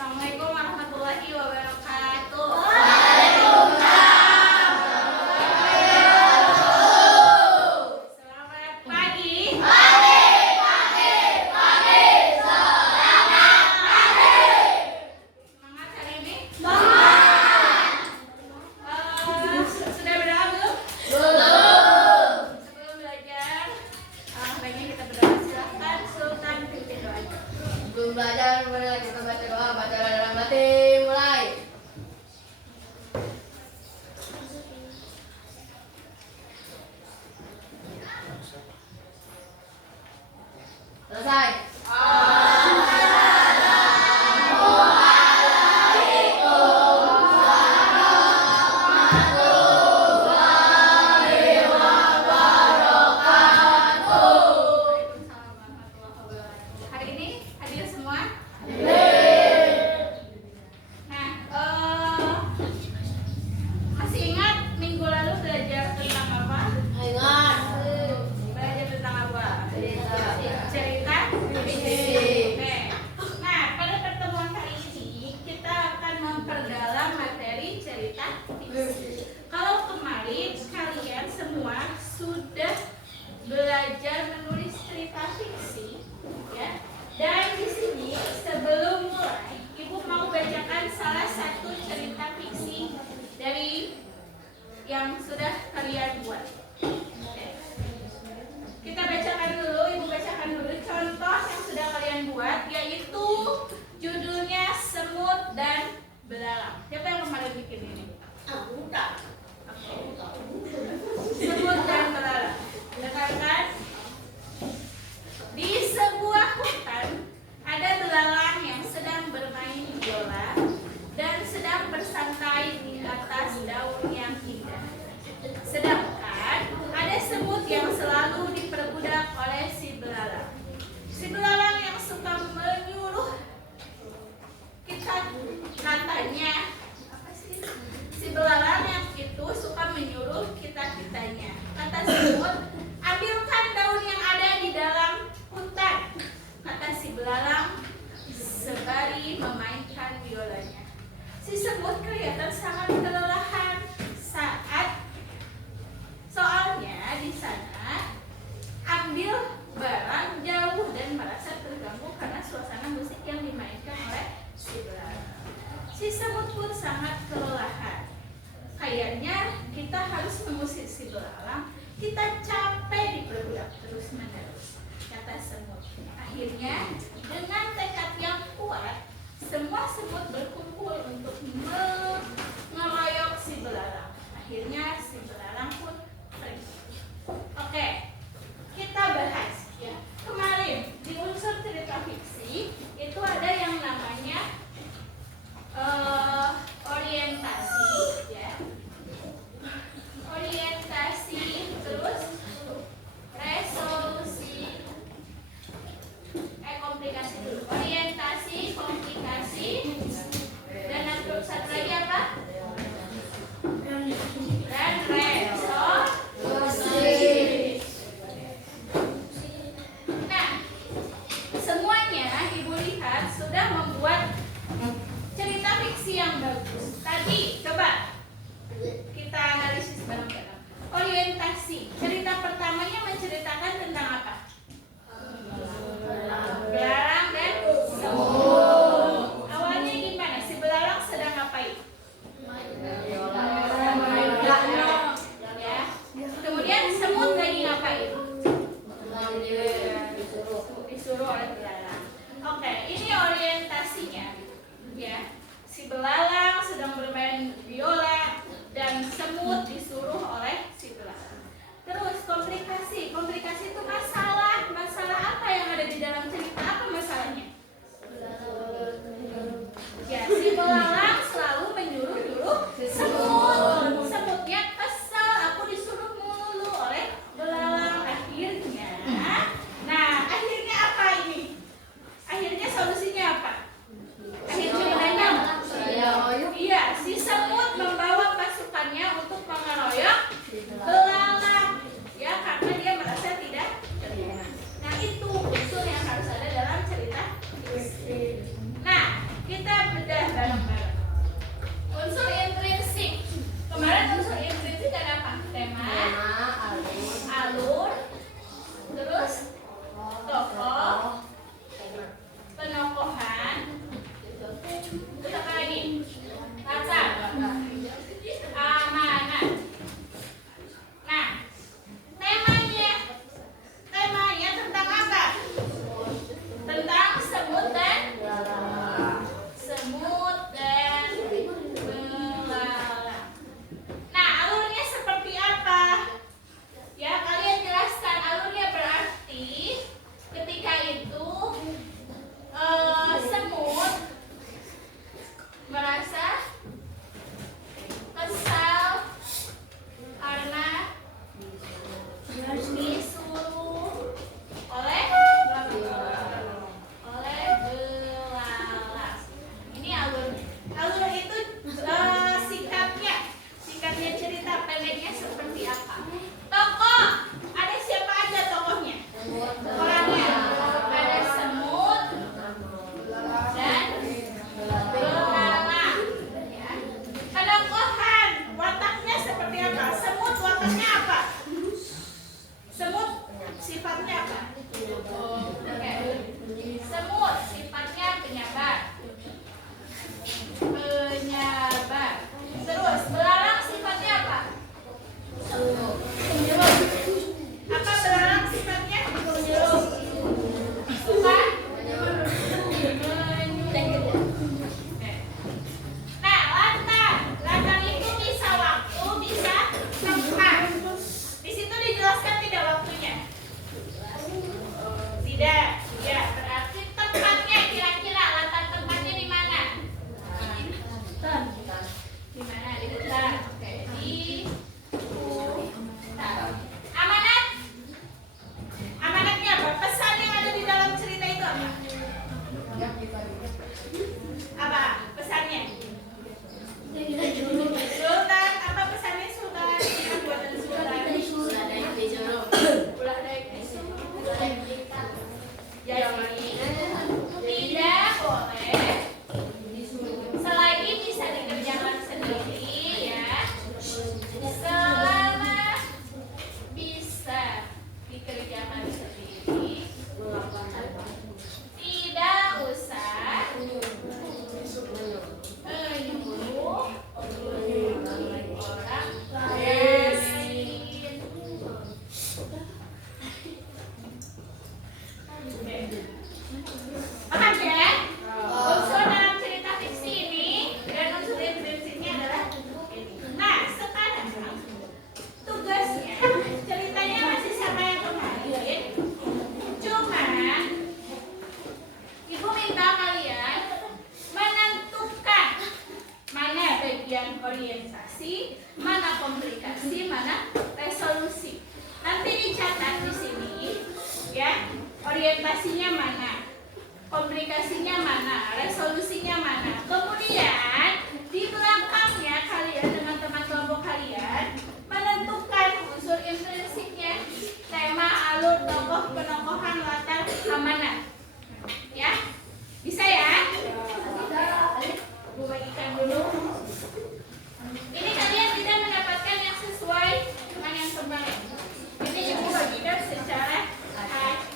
Assalamualaikum warahmatullahi wabarakatuh. Selamat pagi. Semangat hari ini? Sudah berdoa belum? Sebelum belajar, baiknya kita berdoa. Silahkan Sultan pimpin doanya. Sebelum belajar, mari kita baca doa, baca dalam hati, mulai. Selesai. Hari ini hadir semua? Nah, masih ingat minggu lalu belajar tentang apa? Ingat. Belajar tentang apa? Cerita fiksi. Oke. Nah, pada pertemuan kali ini kita akan memperdalam materi cerita fiksi. Kalau kemarin kalian semua sudah belajar menulis cerita fiksi, ya. Dan di sini sebelum mulai, Ibu mau bacakan salah satu cerita fiksi dari yang sudah kalian buat. Oke. Kita bacakan dulu, Ibu bacakan dulu contoh yang sudah kalian buat, yaitu judulnya Semut dan Belalang. Siapa yang kemarin bikin ini? Oke. Semut dan Belalang. Dengarkan. Di sebuah hutan ada belalang yang sedang bermain biola dan sedang bersantai di atas daun yang indah. Sedangkan ada semut yang selalu diperbudak oleh si belalang. Si belalang yang suka menyuruh katanya, apa sih? Si belalang yang itu suka menyuruh kitanya. Kata semut, ambilkan daun yang ada di dalam hutan. Kata si belalang sembari memainkan biolanya. Si semut kelihatan sangat kelelahan soalnya di sana ambil barang jauh dan merasa terganggu karena suasana musik yang dimainkan oleh si belalang. Si semut pun sangat kelelahan. Kayaknya kita harus mengusir si belalang. Kita capek diperbudak terus-menerus, kata semut. Akhirnya dengan tekad yang kuat, semua semut berkumpul untuk mengeroyok si belalang. Akhirnya si belalang pun pergi. Oke, kita bahas ya. Kemarin di unsur cerita fiksi itu ada yang namanya orientasi, ya. Orientasi, terus resolusi, komplikasi dulu. Orientasi, komplikasi, dan satu lagi apa? Dan resolusi. Nah, semuanya Ibu lihat sudah membuat cerita fiksi yang bagus. Tadi coba kita analisis bareng-bareng. Orientasi. Cerita pertamanya menceritakan tentang apa? Belalang dan semut. Awalnya gimana? Si belalang sedang ngapain? Ya. Kemudian semut lagi ngapain? Disuruh oleh belalang. Oke, ini orientasinya. Ya. Si belalang sedang bermain biola dan semut disuruh oleh si belalang. Terus komplikasi. Komplikasi itu masalah. Masalah apa yang ada di dalam cerita? Apa masalahnya? Ya, si belalang selalu menyuruh-nyuruh semut. Semutnya kesel, aku disuruh mulu oleh belalang. Akhirnya, akhirnya apa ini? Akhirnya solusinya apa? Akhir ceritanya, iya, si semut membawa pasukannya untuk mengeroyok belalang, ya, karena dia merasa tidak terima. Nah, itu unsur yang harus ada dalam cerita. Nah, kita alur, terus tokoh, penokohan, terus apa lagi? Latar, amanat. Nah, temanya tentang apa? Tentang semut dan belalang. Nah, alurnya seperti apa? Ya, kalian jelaskan alurnya. Berarti ketika itu semut merasa kesal karena disuruh oleh belalang. Ini alurnya. Alur itu sikapnya cerita pendeknya seperti apa? Tokoh, ada siapa aja tokohnya? Orangnya ada semut dan belalang. Ya. Penokohan, wataknya seperti apa? Semut wataknya apa? Semut sifatnya apa? Oke. Semut sifatnya penyabar. Terus belalang sifatnya apa? Apa belalang sifatnya? Suka menyuruh. Nah, latar itu bisa waktu, bisa tempat. Di situ dijelaskan tidak waktunya? Tidak. Ya, berarti tempatnya kira-kira latar tempatnya di mana? Di mana? Di hutan. Oke, di hutan. Amanat. Amanatnya apa? Pesan yang ada di dalam cerita itu apa? Apa pesannya? Sultan, apa pesannya Sultan? Apa buatan Sultan? Jadi tidak boleh selagi bisa dikerjakan sendiri, ya. Selama bisa dikerjakan sendiri, tidak usah menyuruh orang lain. Paham ya? Unsur dalam cerita fiksi ini dan unsur prinsipnya adalah ini. Nah, sekarang tugasnya ceritanya masih sama yang kemarin. Cuman Ibu minta kalian menentukan mana bagian orientasi, mana komplikasi, mana resolusi. Nanti dicatat di sini, ya. Orientasinya mana, komplikasinya mana, resolusinya mana. Kemudian di belakangnya kalian dengan teman kelompok kalian menentukan unsur intrinsipnya, tema, alur, tokoh, penokohan, latar, amanat. Ya, bisa ya? Bu bagikan dulu. Ini kalian tidak mendapatkan yang sesuai dengan yang kemarin. Ini Ibu bagikan secara acak.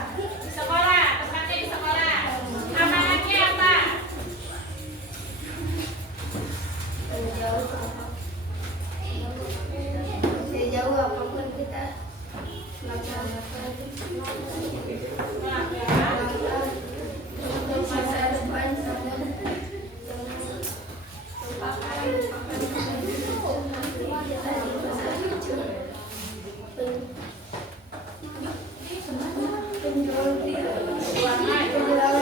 Di sekolah, tempatnya di sekolah. Amanatnya apa? Sejauh apapun kita lakukan untuk masa depan penjualan